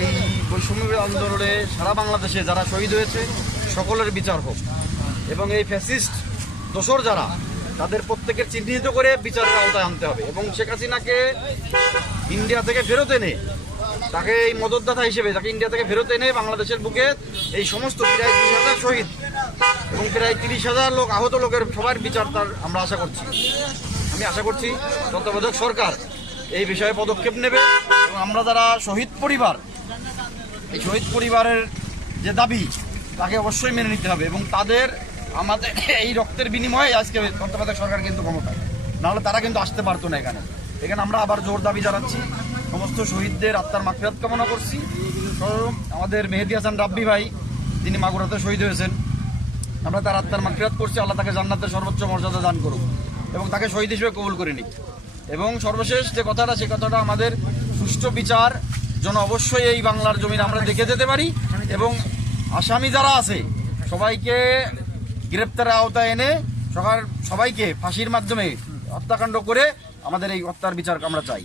এই বৈষম্য আন্দোলনে সারা বাংলাদেশে যারা শহীদ হয়েছে, সকলের বিচার হোক। এবং এই ফ্যাসিস্ট দোষর যারা, তাদের প্রত্যেকের চিহ্নিত করে বিচারের আওতায় আনতে হবে। এবং শেখ হাসিনাকে ইন্ডিয়া থেকে ফেরত এনে তাকে এই মদতদাতা হিসেবে, তাকে ইন্ডিয়া থেকে ফেরত এনে বাংলাদেশের বুকে এই সমস্ত প্রায় দুই হাজার শহীদ এবং প্রায় তিরিশ হাজার লোক, আহত লোকের সবার বিচার তার, আমরা আশা করছি। আমি আশা করছি তত্ত্বাবধায়ক সরকার এই বিষয়ে পদক্ষেপ নেবে এবং আমরা যারা শহীদ পরিবার, এই শহীদ পরিবারের যে দাবি, তাকে অবশ্যই মেনে নিতে হবে এবং তাদের আমাদের এই রক্তের বিনিময়ে আজকে তত্ত্বাবধায়ক সরকার কিন্তু ক্ষমতায়। নাহলে তারা কিন্তু আসতে পারতো না এখানে। এখানে আমরা আবার জোর দাবি জানাচ্ছি। সমস্ত শহীদদের আত্মার মাকফিরাত কামনা করছি। আমাদের মেহেদি হাসান রাব্বি ভাই, তিনি মাগুরাতে শহীদ হয়েছেন। আমরা তার আত্মার মাকফিরাত করছি, আল্লাহ তাকে জান্নাতের সর্বোচ্চ মর্যাদা দান করুক এবং তাকে শহীদ হিসেবে কবুল করে নিক। এবং সর্বশেষ যে কথাটা, সে কথাটা আমাদের সুষ্ঠু বিচার যেন অবশ্যই এই বাংলার জমিন আমরা দেখে যেতে পারি এবং আসামি যারা আছে, সবাইকে গ্রেপ্তারের আওতায় এনে সবার সবাইকে ফাঁসির মাধ্যমে হত্যাকাণ্ড করে আমাদের এই হত্যার বিচার আমরা চাই।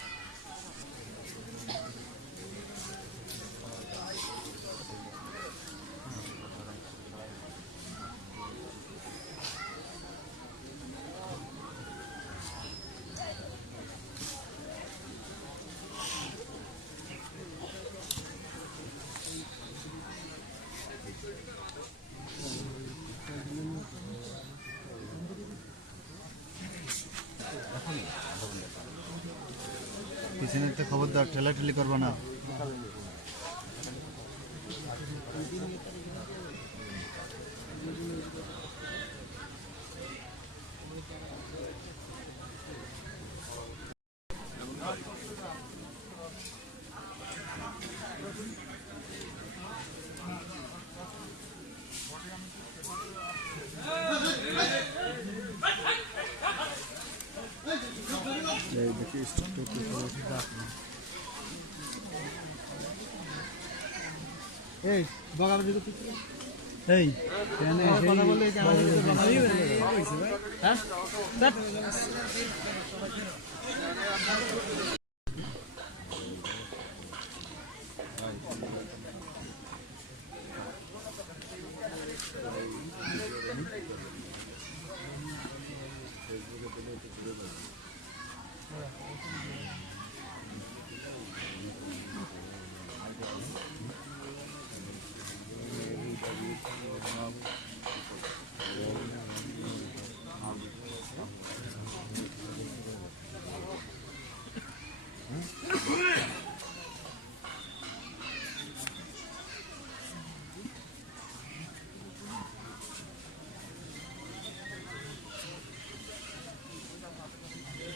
পিছনে একটা খবরদার ঠেলাঠেলি করব না। এই বগার দিকে এই কথা বলে হ্যাঁ?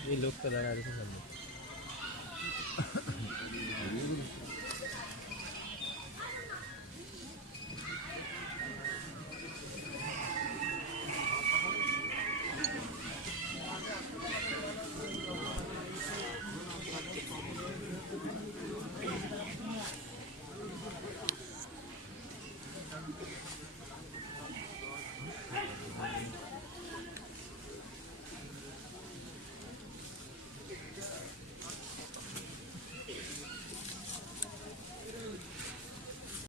এই লোকটা দাঁড়া আছে সামনে।